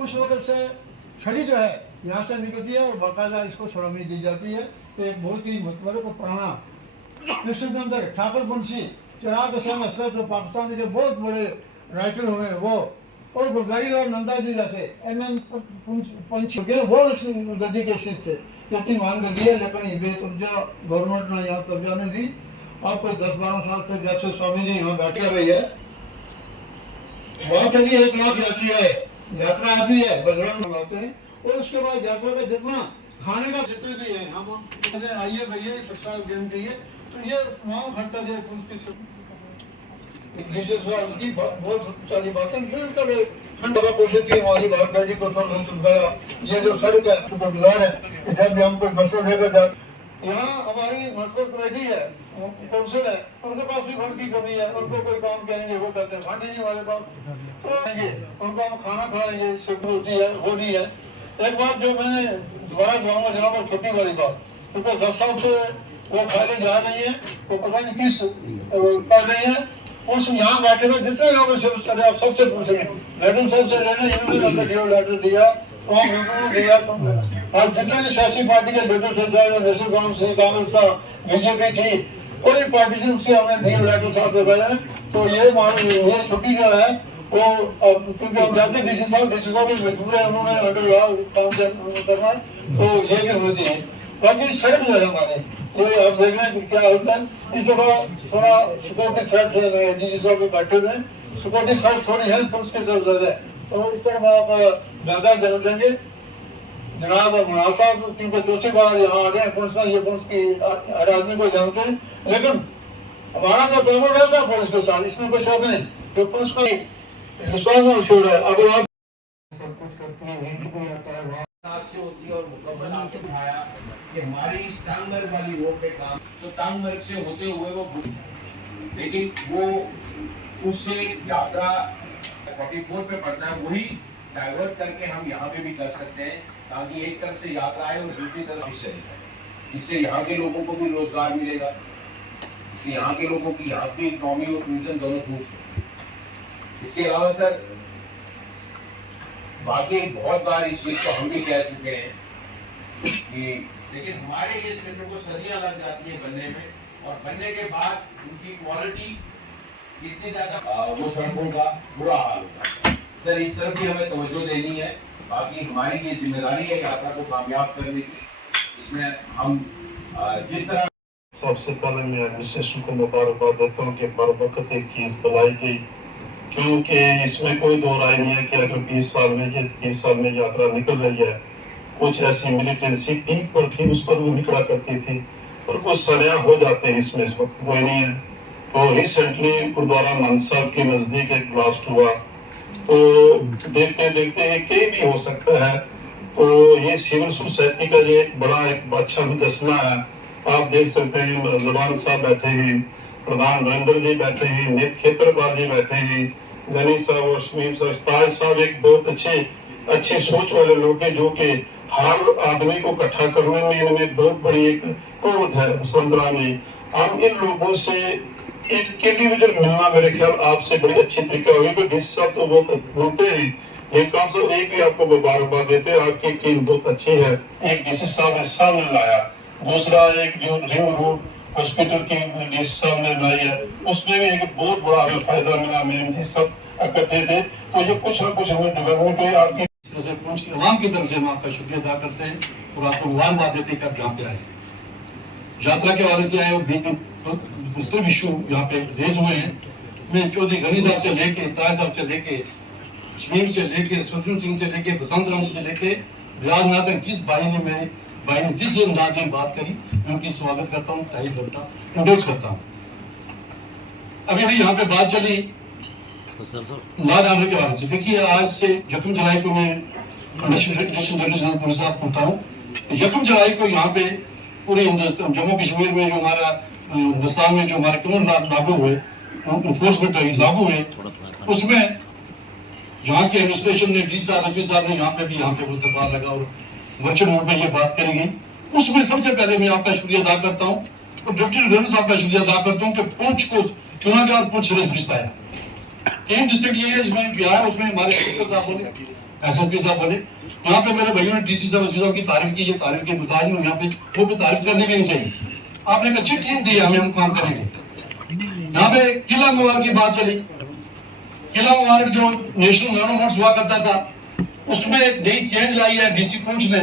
उस वक्त से छड़ी जो है यहाँ से निकलती है और बाकायदा इसको सलामी दी जाती है। तो एक बहुत ही मतलब को पुराना कृष्णचंद्र ठाकुर मुंशी चिराग हुसैन असरफ जो पाकिस्तान के बहुत बड़े राइटर हुए हैं वो, और गुरदारी और नंदा जी जैसे MM पंच वो उस गद्दी के शिष्य थे। इतनी मान गद्दी है लेकिन ये बेतुर्जा गवर्नमेंट ने यहाँ तब्जा नहीं दी। अब कोई 10-12 साल से जब से स्वामी जी यहाँ बैठे हुए है, वहाँ से भी 1 लाख यात्री है, यात्रा आती है बजरंग मनाते हैं। और उसके बाद यात्रा का जितना खाने का जितने भी है हम आइए भैया प्रसाद गेम चाहिए तो ये वहाँ खर्चा जो उनकी बहुत सारी बातें फिर कभी ठंड हवा कोशिश की हमारी बात गाड़ी को थोड़ा गया। ये जो सड़क है तो गुजार है कि जब भी हम कोई बसों लेकर जाते यहाँ हमारी मजबूत कमेटी है, काउंसिल है, उनके पास भी फंड की कमी है। उनको कोई काम कहेंगे वो करते हैं, फंड ही नहीं हमारे पास तो आएंगे उनको हम खाना खिलाएंगे, शिफ्ट होती है वो नहीं है। एक बात जो मैंने दोबारा जाऊँगा जनाब और छोटी वाली बात, उनको 10 साल से वो खाने जा रही है, वो पता नहीं किस पढ़ रही है। उस यहाँ बैठे हुए जितने लोग आप सबसे पूछ रहे हैं, लेटर साहब से लेना, इन्होंने लेटर दिया दिया। और जितने भी सियासी पार्टी के लीडर थे, चाहे नेशनल कांग्रेस था, बीजेपी थी, कोई पार्टी से उससे हमने नहीं लेटर साहब से गए। तो ये छुट्टी जो है वो क्योंकि हम जानते डीसी साहब भी मजबूर है, उन्होंने काम करना तो ये भी होती है। बाकी सड़क जो है हमारे तो आप देख रहे हैं क्या होता है। इस दफा थोड़ा सिक्योरिटी थ्रेट से डीसी साहब भी बैठे हुए हैं, सिक्योरिटी थ्रेट थोड़ी हेल्प पुलिस की तरफ ज्यादा है, तो इस तरफ आप ज्यादा जरूर देंगे। जनाब मुनार साहब क्योंकि दूसरी बार यहाँ आ गए हैं, पुलिस में ये पुलिस की हर आदमी को जानते हैं, लेकिन हमारा तो तामुल रहता है पुलिस के साथ, इसमें कोई शक नहीं। तो पुलिस को विश्वास में छोड़ है, अगर आप सब कुछ करती है हिंद को आता है वहाँ से होती है और मुकम्मल आपने दिखाया कि हमारी इस टांगमर्ग वाली रोड पे काम तो टांगमर्ग से होते हुए वो, लेकिन वो उससे यात्रा 44 पे पड़ता है, वही डाइवर्ट करके हम यहाँ पे भी कर सकते हैं ताकि एक तरफ से यात्रा आए और दूसरी तरफ इससे इससे यहाँ के लोगों को भी रोजगार मिलेगा, इससे यहाँ के लोगों की यहाँ की इकोनॉमी और टूरिज्म दोनों बूस्ट। इसके अलावा सर बाकी बहुत बार इस चीज को हम भी कह चुके हैं कि लेकिन हमारे ये स्टेशन को सदियां लग जाती है बनने में, और बनने के बाद उनकी क्वालिटी इतनी ज्यादा वो सड़कों का बुरा हाल होता है। सर इस तरफ भी हमें तवज्जो देनी है। बाकी हमारी ये जिम्मेदारी है यात्रा को कामयाब करने की, इसमें हम जिस तरह सबसे पहले मैं एडमिनिस्ट्रेशन को मुबारकबाद देता हूँ कि बरबकत एक चीज बनाई गई, क्योंकि इसमें कोई दो राय नहीं है कि अगर 20 साल में या 30 साल में यात्रा निकल रही है, कुछ ऐसी मिलिटेंसी पीक पर थी उस पर भी निकला करती थी और कुछ सड़िया हो जाते हैं, इसमें इस वक्त कोई नहीं है। तो रिसेंटली गुरुद्वारा नंद साहब के नजदीक एक ब्लास्ट हुआ, तो देखते देखते ये कहीं भी हो सकता है। तो ये सिविल सोसाइटी का ये एक बड़ा एक अच्छा मुजस्समा है। आप देख सकते हैं जुबान साहब बैठे हैं, प्रधान नरेंद्र जी बैठे हैं, नित खेतरपाल जी बैठे हैं, गनी साहब और शमीम साहब, ताज साहब एक बहुत अच्छे सोच वाले लोग हैं जो कि हर आदमी को इकट्ठा करने में इनमें बहुत बड़ी एक कुव्वत है संतरा में। हम इन लोगों से एक इंडिविजुअल मिलना मेरे ख्याल आपसे बड़ी अच्छी तरीका होगी, क्योंकि डिस साहब तो बहुत होते हैं, ये कम से कम एक भी आपको मुबारकबाद देते हैं, आपकी टीम बहुत अच्छी है। एक डीसी साहब ने सामने लाया, दूसरा एक जो रिंग रोड हॉस्पिटल की डीसी साहब ने लाई है, उसमें भी एक बहुत बड़ा हमें फायदा मिला। मैम सब इकट्ठे थे, तो ये कुछ न कुछ हमें डेवलपमेंट हुई। आपकी आवाम की तरफ से हम आपका शुक्रिया अदा करते हैं और आपको मुबारकबाद देते हैं कि आप यहाँ पे आए, यात्रा के हवाले से आए और मुख्तलिफ इशू यहाँ पे रेज हुए हैं। मैं चौधरी गनी साहब से लेके ताज साहब से लेके शमीम से लेके सुरजन सिंह से लेके बसंत राम से लेके राजनाथ किस भाई ने जिस अंदाज में बात करी, मैं उनकी स्वागत करता हूँ, तारीफ करता हूँ, इंडोज करता हूँ। अभी यहाँ पे बात चली लाल आने के बारे में। देखिए आज से 1 जुलाई को मैं पूछता हूँ, 1 जुलाई को यहाँ पे पूरे जम्मू कश्मीर में जो हमारा हिंदुस्तान में जो हमारे कानून लागू हुए, एनफोर्समेंट लागू हुए, उसमें यहाँ के एडमिनिस्ट्रेशन ने डी साहब ने यहाँ पे वो दरबार लगा और वर्चुअल मोड में ये बात करी गई। उसमें सबसे पहले मैं आपका शुक्रिया अदा करता हूँ और डिप्टी गवर्नर साहब का शुक्रिया अदा करता हूँ कि पुंछ को चुना गया और पुंछ रिश्ता है। 3 डिस्ट्रिक्ट ये है जिसमें बिहार, उसमें हमारे स्पीकर साहब बोले SSP साहब बने। यहाँ पे मेरे भाइयों ने DC साहब SSP साहब की तारीफ की, ये तारीफ के मुताबिक यहाँ पे वो भी तारीफ करने भी नहीं चाहिए। आपने एक अच्छी टीम दी, हमें हम काम करेंगे। यहाँ पे किला मुबारक की बात चली। किला मुबारक जो नेशनल मॉन्यूमेंट्स हुआ करता था, उसमें नई चेंज लाई है DC पुंछ ने,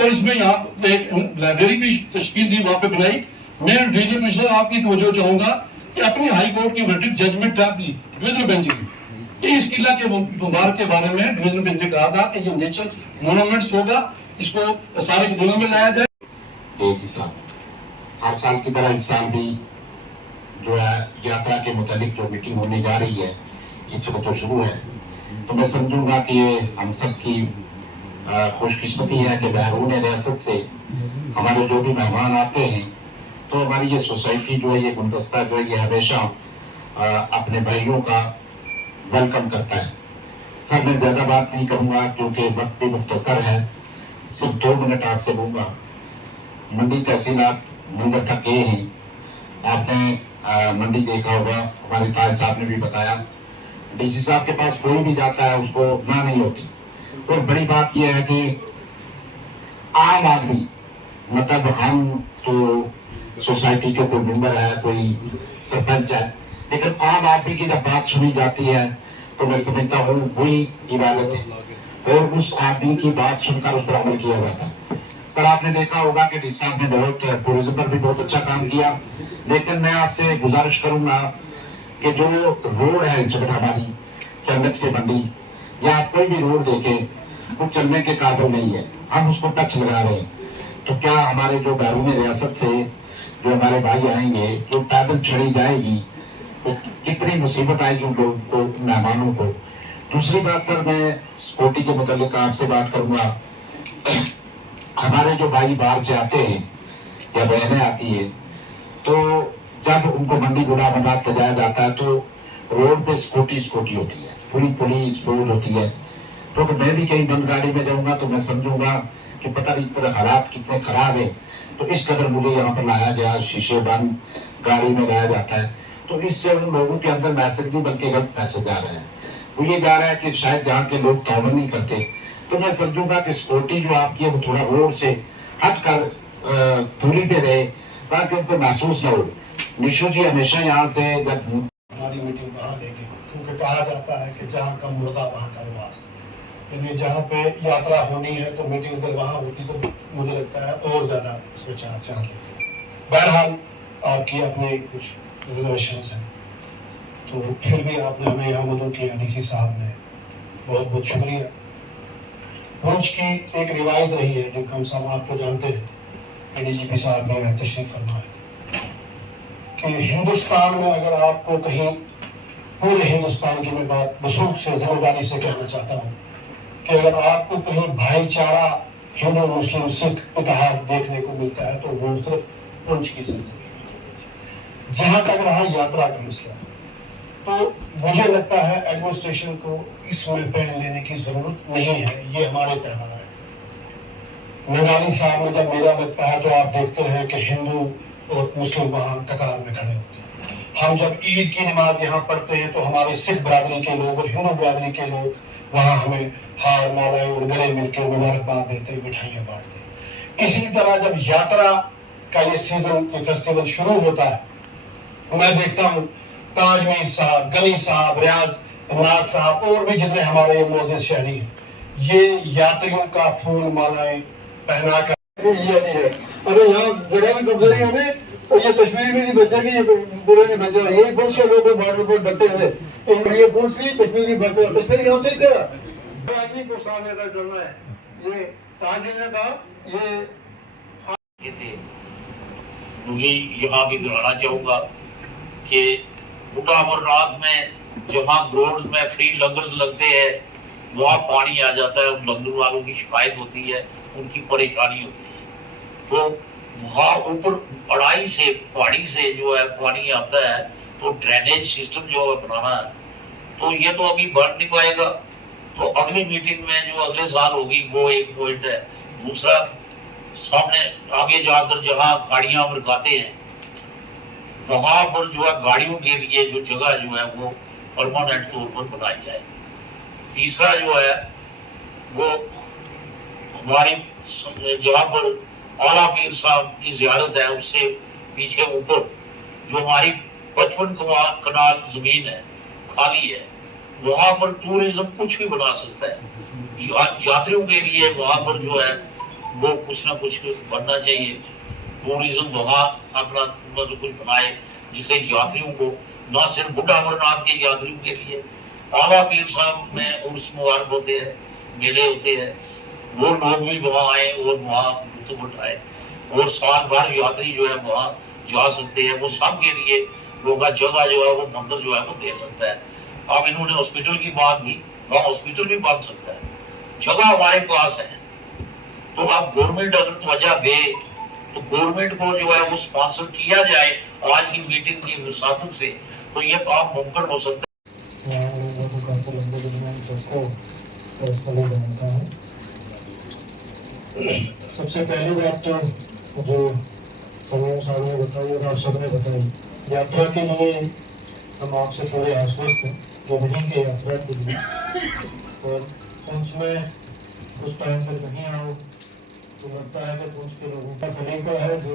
और इसमें यहाँ पे लाइब्रेरी भी तश्कील दी, वहां पे बनाई। मैं डिवीजन कमिश्नर आपकी तवज्जो चाहूंगा कि अपनी हाई कोर्ट की वर्डिक्ट जजमेंट आपकी डिवीजन बेंच की इस किला के मुबारक के बारे में डिवीजन बेंच ने कहा था कि जो नेचर मॉन्यूमेंट्स होगा इसको सारे के दिनों में लाया जाए। एक ही साल, हर साल की तरह इस साल भी जो है यात्रा के मुताबिक जो मीटिंग होने जा रही है इस वक्त तो शुरू है, तो मैं समझूंगा कि ये हम सब की खुशकिस्मती है कि बैरून रियासत से हमारे जो भी मेहमान आते हैं तो हमारी ये सोसाइटी जो है, ये गुलदस्ता जो है, ये हमेशा अपने भाइयों का वेलकम करता है। सर मैं ज्यादा बात नहीं करूंगा क्योंकि वक्त भी मुख्तसर है, सिर्फ 2 मिनट आपसे लूंगा। मंडी तहसीलात मंदिर तक गए हैं, आपने मंडी देखा होगा, हमारे ताज साहब ने भी बताया। DC साहब के पास कोई भी जाता है उसको ना नहीं होती। और बड़ी बात यह है कि आम आदमी, मतलब हम तो सोसाइटी के कोई मेंबर है, कोई सरपंच है, लेकिन आम आदमी की जब बात सुनी जाती है तो मैं समझता हूँ वही इबादत है, और उस आदमी की बात सुनकर उस पर अमल किया जाता है। सर आपने देखा होगा कि DC साहब ने बहुत टूरिज्म पर भी बहुत अच्छा काम किया, लेकिन मैं आपसे गुजारिश करूंगा कि जो रोड है इस वक्त हमारी चंदक से मंडी, या आप कोई भी रोड देखे वो चलने के काबिल नहीं है, हम उसको टच लगा रहे हैं। तो क्या हमारे जो बैरून रियासत से जो हमारे भाई आएंगे, जो पैदल चढ़ी जाएगी, तो कितनी मुसीबत आएगी उन लोगों को, मेहमानों को। दूसरी बात सर, मैं स्कूटी के मुतालिक आपसे बात करूंगा। हमारे जो भाई बाहर से आते हैं या बहनें आती है, तो जब उनको मंडी गुड़ा बनात ले जाया जाता है तो रोड पे स्कूटी होती है, पूरी स्पीड होती है। तो मैं भी कहीं बंद गाड़ी में जाऊंगा तो मैं समझूंगा कि पता नहीं पूरे हालात कितने खराब है, तो इस कदर मुझे यहाँ पर लाया गया, शीशे बंद गाड़ी में लाया जाता है। तो इससे उन लोगों के अंदर मैसेज नहीं बल्कि गलत मैसेज आ रहे हैं। वो ये जा रहा है कि शायद यहाँ के लोग तौबा नहीं करते। तो मैं समझूंगा कि स्कूटी जो आपकी है वो थोड़ा रोड से हट कर दूरी पे रहे, ताकि उनको महसूस न हो। निशु जी हमेशा यहाँ से जब हमारी मीटिंग वहाँ देंगे, क्योंकि कहा जाता है कि जहाँ का मुर्गा वहाँ का निवास। यानी जहाँ पे यात्रा होनी है तो मीटिंग अगर वहाँ होती तो मुझे लगता है और ज्यादा सोचना चाहिए। बहरहाल आपकी अपनी कुछ रिजर्वेशंस हैं, तो फिर भी आपने हमें यहाँ मदद किया, DC साहब ने, बहुत बहुत शुक्रिया। पुंछ की एक रिवायत रही है जो हम सब आपको जानते हैं, ADGP साहब ने तशरीफ फरमाया कि हिंदुस्तान में अगर आपको कहीं, पूरे हिंदुस्तान की मैं बात बसूख से जिम्मेदारी से कहना चाहता हूँ कि अगर आपको कहीं भाईचारा हिंदू मुस्लिम सिख इत्तेहाद देखने को मिलता है तो वो सिर्फ पुंछ की सरजमीन। जहां तक रहा यात्रा का मसला, तो मुझे लगता है एडमिनिस्ट्रेशन को इसमें पहल लेने की जरूरत नहीं है, ये हमारे त्यौहार है। नगानी साहब में जब मेला लगता है तो आप देखते हैं कि हिंदू और मुस्लिम वहां कतार में खड़े होते हैं। हम जब ईद की नमाज यहाँ पढ़ते हैं तो हमारे सिख बरादरी के लोग और हिंदू बरादरी के लोग वहां हमें हार मालाएं और गले मिलकर मुबारकबाद देते, मिठाइयां बांटते। इसी तरह जब यात्रा का ये सीजन, ये फेस्टिवल शुरू होता है, मैं देखता हूँ ताजमीर साहब, गनी साहब, रियाज नाज साहब और भी जितने हमारे मोअज़्ज़िज़ शहरी हैं, ये यात्रियों का फूल मालाएं पहना कर ये नहीं है। अरे यहाँ जगह में कब्जा नहीं होने तो ये कश्मीर में नहीं बचेगी, ये पूरे नहीं बचेगा। यही पुंछ के लोग बॉर्डर पर डटे हुए, ये पुंछ की कश्मीरी बचे, कश्मीर यहाँ से क्या आदमी को सामने का करना है। ये ताजी ने कहा ये यहाँ भी दोहराना चाहूंगा कि बुढ़ा अमरनाथ में जहाँ ग्रोड्स में फ्री लंगर्स लगते हैं वहाँ पानी आ जाता है, उन लंगर वालों की शिकायत होती है, उनकी परेशानी होती है। तो वहाँ ऊपर पढ़ाई से, पहाड़ी से जो है पानी आता है, तो ड्रेनेज सिस्टम जो है बनाना है, तो ये तो अभी बढ़ नहीं पाएगा। तो अगली मीटिंग में जो अगले साल होगी वो एक पॉइंट है। दूसरा, सामने आगे जाकर जहाँ गाड़ियां रुकाते हैं वहां पर जो है गाड़ियों के लिए जो जगह जो है वो परमानेंट तौर पर बनाई जाए। तीसरा जो है वो हमारी जहाँ पर आला पीर साहब की जियारत है उससे पीछे ऊपर जो हमारी 55 कनाल जमीन है खाली है, वहां पर टूरिज्म कुछ भी बना सकता है। यात्रियों के लिए वहां पर जो है वो कुछ ना कुछ बनना चाहिए। टूरिज्म वहां अपना मतलब कुछ बनाए जिससे यात्रियों को, ना सिर्फ बुढ़ा अमरनाथ के यात्रियों के लिए, आला पीर साहब में उर्स मुबारक होते हैं, मेले होते हैं, वो लोग भी वहां आए और वहां लुत्फ उठाए और साल भर यात्री जो है वहां जा सकते हैं। वो सबके लिए लोग जगह जो है वो मंदिर जो है वो दे सकता है। अब इन्होंने हॉस्पिटल की बात की, वहाँ हॉस्पिटल भी बन सकता है, जगह हमारे पास है। तो अब गवर्नमेंट अगर तवज्जो दे तो गवर्नमेंट को जो है वो स्पॉन्सर किया जाए आज की मीटिंग की विसातत से, तो ये काम मुमकिन हो सकता है। मैं लोगों को काफी लंबे दरमियान सबको पर्सनली जानता हूँ। सबसे पहली बात तो जो समीम साहब ने बताई और आप सबने बताई, यात्रा के लिए हम आपसे पूरे आश्वस्त हैं जो नहीं के यात्रा के लिए, और पुंछ में उस टाइम तक नहीं आओ तो लगता है कि पुंछ के लोगों का सलीका है जो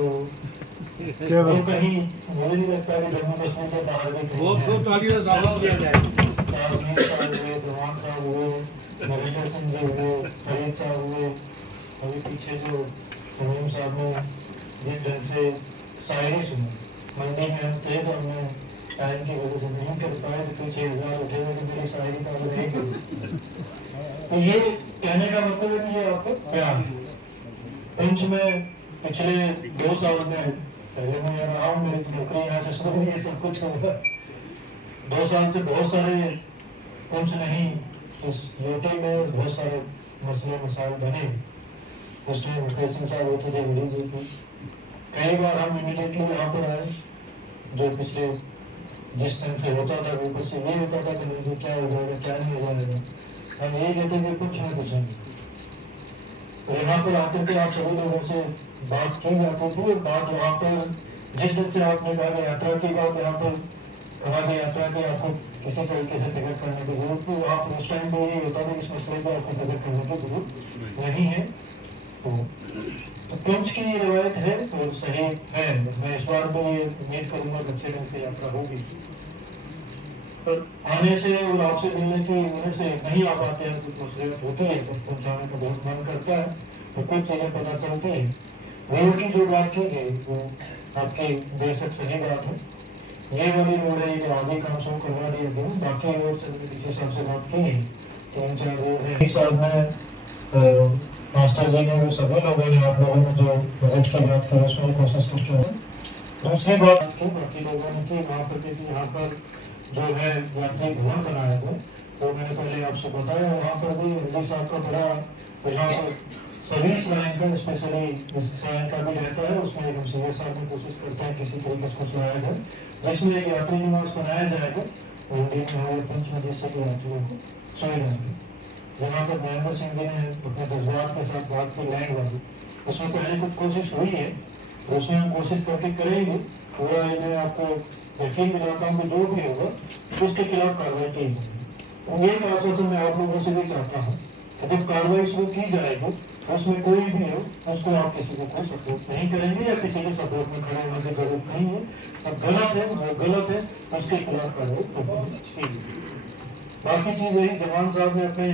कहीं, मुझे नहीं लगता कि जम्मू कश्मीर के बाहर भी कहीं है। जवान साहब हुए, नरेंद्र सिंह जी हुए, फरीद साहब हुए, अभी पीछे जो समीम साहब ने जिस ढंग से शायरी सुनी, मंडी में हम थे तो हमने टाइम की वजह से नहीं कर पाए, तो पीछे 1000 उठे हुए कि मेरी शायरी का नहीं करी। तो ये कहने का मतलब है कि ये आपको प्यार है। पुंछ में पिछले 2 साल में, पहले मैं यहाँ रहा हूँ, मेरी नौकरी यहाँ से शुरू हुई, ये सब कुछ होगा। 2 साल से बहुत सारे पुंछ नहीं इस यूटी में बहुत सारे मसले मसाइल बने। उस टाइम मुकेश सिंह साहब होते थे, मेरी जी थी। कई बार हम इमीडिएटली यहाँ पर आए, जो पिछले जिस टाइम से होता था वो कुछ ये होता था कि नहीं क्या हो जाएगा क्या नहीं हो जाएगा, हम यही कहते थे कुछ ना कुछ नहीं। तो यहाँ पर आकर के आप सभी लोगों से बात की जाती थी, और बात यहाँ पर जिस दिन से आपने कहा यात्रा की बात यहाँ पर कहा कि यात्रा की आपको किसी तरीके से टिकट करने की जरूरत थी, आप उस टाइम पर यही होता था कि इस मसले पर आपको टिकट करने की जरूरत नहीं है। तो पुंछ की ये रवायत है और सही है। मैं इस बार भी ये उम्मीद करूंगा कि अच्छे ढंग से यात्रा होगी। पर आने से और आपसे मिलने की वजह से नहीं आ पाते हैं, कुछ मुसीबत होती है, तो पहुंचाने का बहुत मन करता है, तो कुछ चीजें पता चलती है। रोड की जो बात की गई वो आपकी बेशक सही बात है। ये वाली रोड है, ये आगे काम शुरू करवा दिया गया, बाकी रोड से पीछे साहब से बात की है, 3-4 रोड है। इस साल में मास्टर जी ने वो सभी लोगों ने, आप लोगों ने जो बजट की बात की उसमें कोशिश करके है। दूसरी बात की बाकी लोगों ने की वहाँ पर, क्योंकि यहाँ पर जो है यात्री भवन बनाया है, तो मैंने पहले आपसे बताया वहाँ पर भी मोदी साहब का बड़ा, यहाँ पर सर्विस लाइन का स्पेशली इस लाइन का भी रहता है, उसमें हम सीएस साहब में कोशिश करते हैं किसी तरीके से कुछ लाया जाए जिसमें एक यात्री निवास बनाया जाएगा पुंछ में, जिससे कि यात्रियों को सुविधा मिले। जहाँ पर नरेंद्र सिंह जी ने अपने जज्बात के साथ बात की लैंड वाली, उसमें पहले कुछ कोशिश हुई है, उसमें हम कोशिश करके करेंगे पूरा। मैं आपको यकीन दिलाता हूँ कि जो भी होगा उसके खिलाफ कार्रवाई की जाएगी। ये आश्वासन मैं आप लोगों से भी चाहता हूँ कि जब कार्रवाई शुरू की जाएगी उसमें कोई भी हो उसको आप किसी को कोई सपोर्ट नहीं करेंगे या किसी के सपोर्ट में खड़े होने की जरूरत नहीं है। अब गलत है वो गलत है, उसके खिलाफ कार्रवाई। बाकी चीज यही जवान साहब ने अपने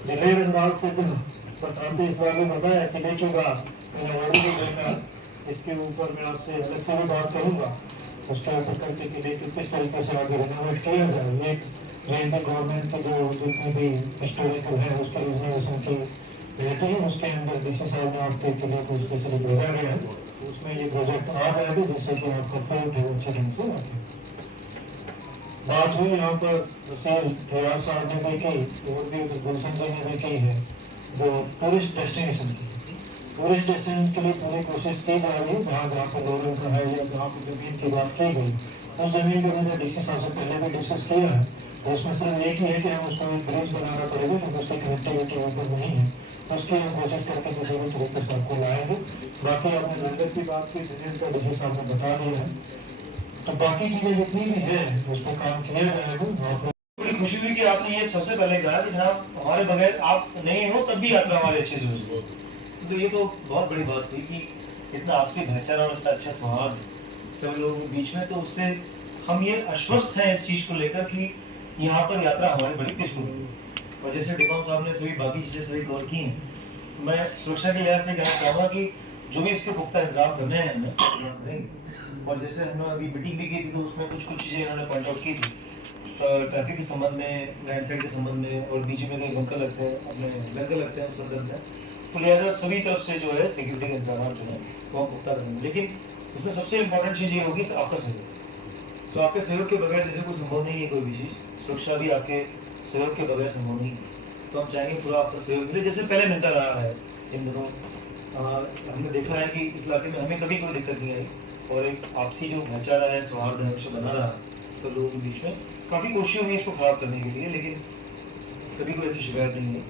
दिलेर अंदाज से जो बताते इस बारे में बताया कि देखिएगा मैंने देखा, इसके ऊपर मैं आपसे अलग से भी बात करूंगा, उसके ऊपर करके कि देखिए किस तरीके से आगे रिनोवेट किया जाए। ये रेलवे गवर्नमेंट की जो जितनी भी हिस्टोरिकल है उसके रिजर्वेशन की रहती है, उसके अंदर डीसी साहब ने आपके लिए को स्पेशली भेजा गया है, उसमें ये प्रोजेक्ट आ जाएगा जिससे कि आपका फ्लाइट है अच्छे ढंग से आगे। बात हुई यहाँ पर वसील रियाज साहब ने देखी और भी गुलशन जी ने देखी है जो टूरिस्ट डेस्टिनेशन की, टूरिस्ट डेस्टिनेशन के लिए पूरी कोशिश की जा रही है। जहाँ जहाँ पर रोड का है या जहाँ पर जमीन की बात की गई, उस जमीन को मैंने डीसी साहब से पहले भी डिस्कस किया है, तो उसमें सिर्फ एक ही है कि हम उसको एक ब्रिज बनाना पड़ेगा क्योंकि उसकी कनेक्टिविटी ऊपर नहीं है, तो उसकी हम कोशिश करके किसी भी तरीके से आपको लाएंगे। बाकी आपने लंगर की बात की, का डीसी साहब ने बता दिया है, तो बाकी चीजें जितनी भी है उस पर काम किया जाएगा। खुशी हुई कि आपने ये सबसे पहले कहा कि जनाब हमारे बगैर आप नहीं हो तब भी यात्रा हमारी अच्छे से हुई। तो ये तो बहुत बड़ी बात हुई कि इतना आपसी भाईचारा और इतना अच्छा सौहार्द सब लोगों के बीच में, तो उससे हम ये आश्वस्त हैं इस चीज़ को लेकर कि यहाँ पर यात्रा हमारी बड़ी पीसफुल हुई। और जैसे डिकॉन साहब ने सभी बाकी चीज़ें सभी कवर की हैं, मैं सुरक्षा के लिहाज से कहना चाहूँगा कि जो भी इसके पुख्ता इंतजाम करने हैं हमें करेंगे। और जैसे हमने अभी मीटिंग भी की थी तो उसमें कुछ चीज़ें इन्होंने पॉइंट आउट की थी ट्रैफिक के संबंध में, लैंड साइड के संबंध में, और बीच में कहीं बंकर लगते हैं, अपने लंगर लगते हैं उस संदर्भ में, तो लिहाजा सभी तरफ से जो है सिक्योरिटी के इंतजाम जो है वो हम पुख्ता करेंगे। लेकिन उसमें सबसे इंपॉर्टेंट चीज़ ये होगी आपका सहयोग। तो आपके सहयोग के बगैर जैसे कोई संभव नहीं है, कोई भी चीज़, सुरक्षा भी आपके सहयोग के बगैर संभव नहीं है। तो हम चाहेंगे पूरा आपका सहयोग मिले जैसे पहले मिलता रहा है इन दिनों। हमने देखा है कि इस इलाके में हमें कभी कोई दिक्कत नहीं आई और एक आपसी जो भाईचारा है, सौहार्द है, हमेशा बना रहा सब लोगों के बीच में। काफ़ी कोशिश हुई इसको ख़राब करने के लिए, लेकिन कभी कोई ऐसी शिकायत नहीं है।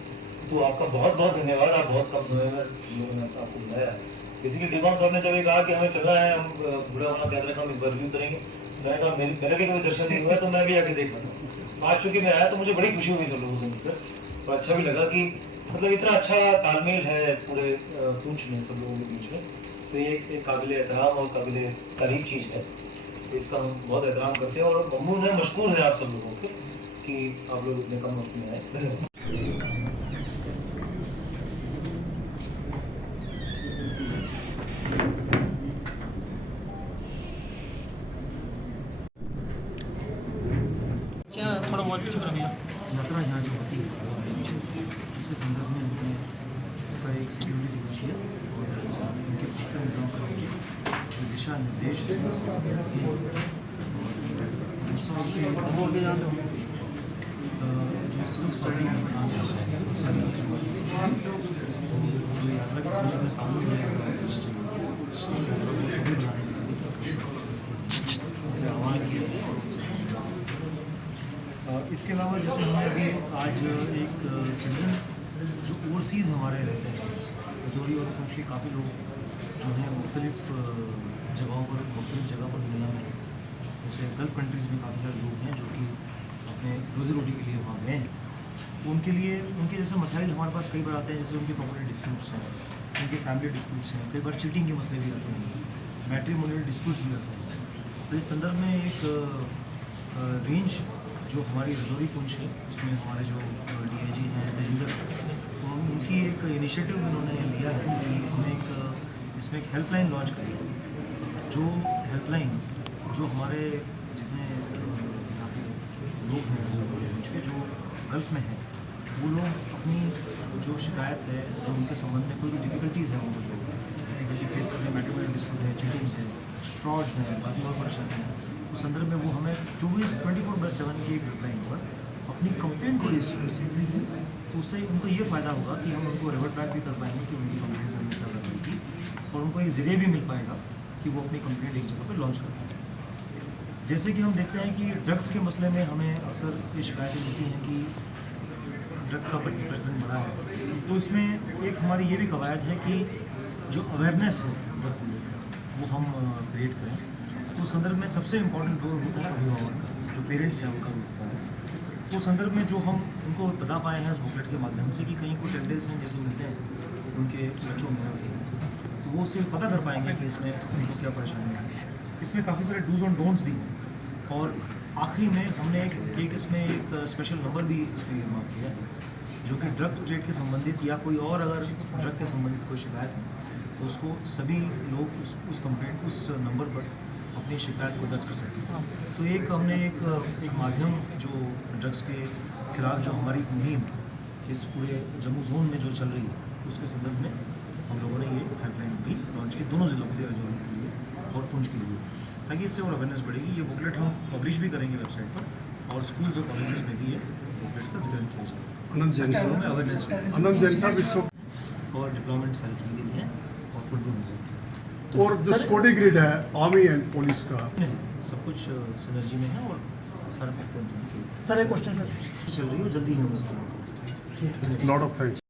तो आपका बहुत बहुत धन्यवाद। आप बहुत कम समय में लोगों ने आपको बुलाया। बेसिकली डिकॉन साहब ने जब ये कहा कि हमें चलना है, हम बुरा होना यात्रा का हम एक बार रिव्यू करेंगे, मैंने कहा मेरा भी कोई दर्शन नहीं हुआ तो मैं भी आके देख लूँगा। आज चूँकि मैं आया तो मुझे बड़ी खुशी हुई सब लोगों से मिलकर, और अच्छा भी लगा कि मतलब इतना अच्छा तालमेल है पूरे पूंछ में सब लोगों के बीच में। तो ये एक काबिल एहतराम और काबिल तारीफ चीज़ है, तो इसका हम बहुत एहतराम करते हैं और ममनून है, मशकूर है आप सब लोगों के कि आप लोग इतने कम वक्त में आए। धन्यवाद। थोड़ा बहुत पीछे कर भैया। यात्रा यहाँ जो होती है इसके संदर्भ में हमने इसका एक सिक्योरिटी दिखा दिया और उनके पुख्ता इंतजाम करेंगे, जो दिशा निर्देश है दूसरा जो सिविल सोसाइटी में बना सारी जो यात्रा के संदर्भ में तालुक है इस यात्रा को सफल बनाने के लिए उनसे आह्वान किया और उनसे इसके अलावा जैसे हमने अभी आज एक सिटीजन जो ओवरसीज़ हमारे रहते हैं, मजोरी और कुछ काफ़ी लोग जो हैं मुख्तलिफ़ जगहों पर दुनिया में, जैसे गल्फ़ कंट्रीज़ में काफ़ी सारे लोग हैं जो कि अपने रोज़ी रोटी के लिए वहाँ गए हैं। तो उनके लिए उनके जैसे मसाइल हमारे पास कई बार आते हैं, जैसे उनके प्रॉपर्टी डिस्प्यूट्स हैं, उनके फैमिली डिस्प्यूट्स हैं, कई बार चीटिंग के मसले भी आते हैं, मैट्रिमोनियल डिस्प्यूट्स भी आते हैं। तो इस संदर्भ में एक रेंज जो हमारी रजौरी पुंछ है उसमें हमारे जो DIG हैं तेजिंदर, तो उनकी एक इनिशिएटिव उन्होंने लिया है कि हमने एक इसमें एक हेल्पलाइन लॉन्च करी है। जो हेल्पलाइन जो हमारे जितने यहाँ के लोग हैं रजौरी पुंछ के जो गल्फ़ में हैं, वो लोग अपनी जो शिकायत है, जो उनके संबंध में कोई भी डिफ़िकल्टीज़ हैं, उनको जो डिफ़िकल्टी फेस करने, मैट्रिमोनियल डिस्प्यूट है, चीटिंग है, फ्रॉड्स हैं, बाकी और परेशानी है, उस संदर्भ में वो हमें 24/7 की एक हेल्पलाइन पर अपनी कंप्लेंट को रजिस्टर कर सकते हैं। तो उससे उनको ये फ़ायदा होगा कि हम उनको रिवर्ट बैक भी कर पाएंगे कि उनकी कंप्लेंट हमने क्या करनी थी, और उनको एक ज़रिए भी मिल पाएगा कि वो अपनी कंप्लेंट एक जगह पर लॉन्च कर पाएंगे। जैसे कि हम देखते हैं कि ड्रग्स के मसले में हमें अक्सर ये शिकायतें मिलती हैं कि ड्रग्स का प्रेजेंट बढ़ा है, तो इसमें एक हमारी ये भी कवायद है कि जो अवेयरनेस है ड्रग को लेकर वो हम क्रिएट करें। तो संदर्भ में सबसे इम्पोर्टेंट रोल होता है अभिभावक का, जो पेरेंट्स हैं उनका रोल होता है। तो संदर्भ में जो हम उनको बता पाए हैं इस बुकलेट के माध्यम से कि कहीं कोई टेंडेंस हैं जैसे मिलते हैं उनके बच्चों में, तो वो उससे पता कर पाएंगे कि इसमें उनको क्या परेशानी है। इसमें काफ़ी सारे डूज और डोंट्स भी हैं, और आखिरी में हमने एक इसमें एक स्पेशल नंबर भी इसमें मार्क किया है, जो कि ड्रग ट्रेड के संबंधित या कोई और अगर ड्रग के संबंधित कोई शिकायत है तो उसको सभी लोग उस कंप्लेंट उस नंबर पर अपनी शिकायत को दर्ज कर सकते हैं। तो एक हमने एक माध्यम जो ड्रग्स के खिलाफ जो हमारी मुहिम इस पूरे जम्मू जोन में जो चल रही है उसके संदर्भ में हम लोगों ने ये हेल्पलाइन भी लॉन्च की दोनों ज़िलों के लिए, रजौरी के लिए और पुंछ के लिए, ताकि इससे और अवेयरनेस बढ़ेगी। ये बुकलेट हम पब्लिश भी करेंगे वेबसाइट पर, और स्कूल्स और कॉलेजेस में भी ये बुकलेट का वितरण किया जाएगा। में अवेयरनेस और डिप्लॉयमेंट सारी की गई है और फुटबॉल म्यूजियम की, और जो सिक्योरिटी ग्रिड है आर्मी एंड पुलिस का सब कुछ सिनर्जी में है और सारा सर एक क्वेश्चन सर चल रही है और जल्दी ही हम उसको लॉट ऑफ थैंक्स।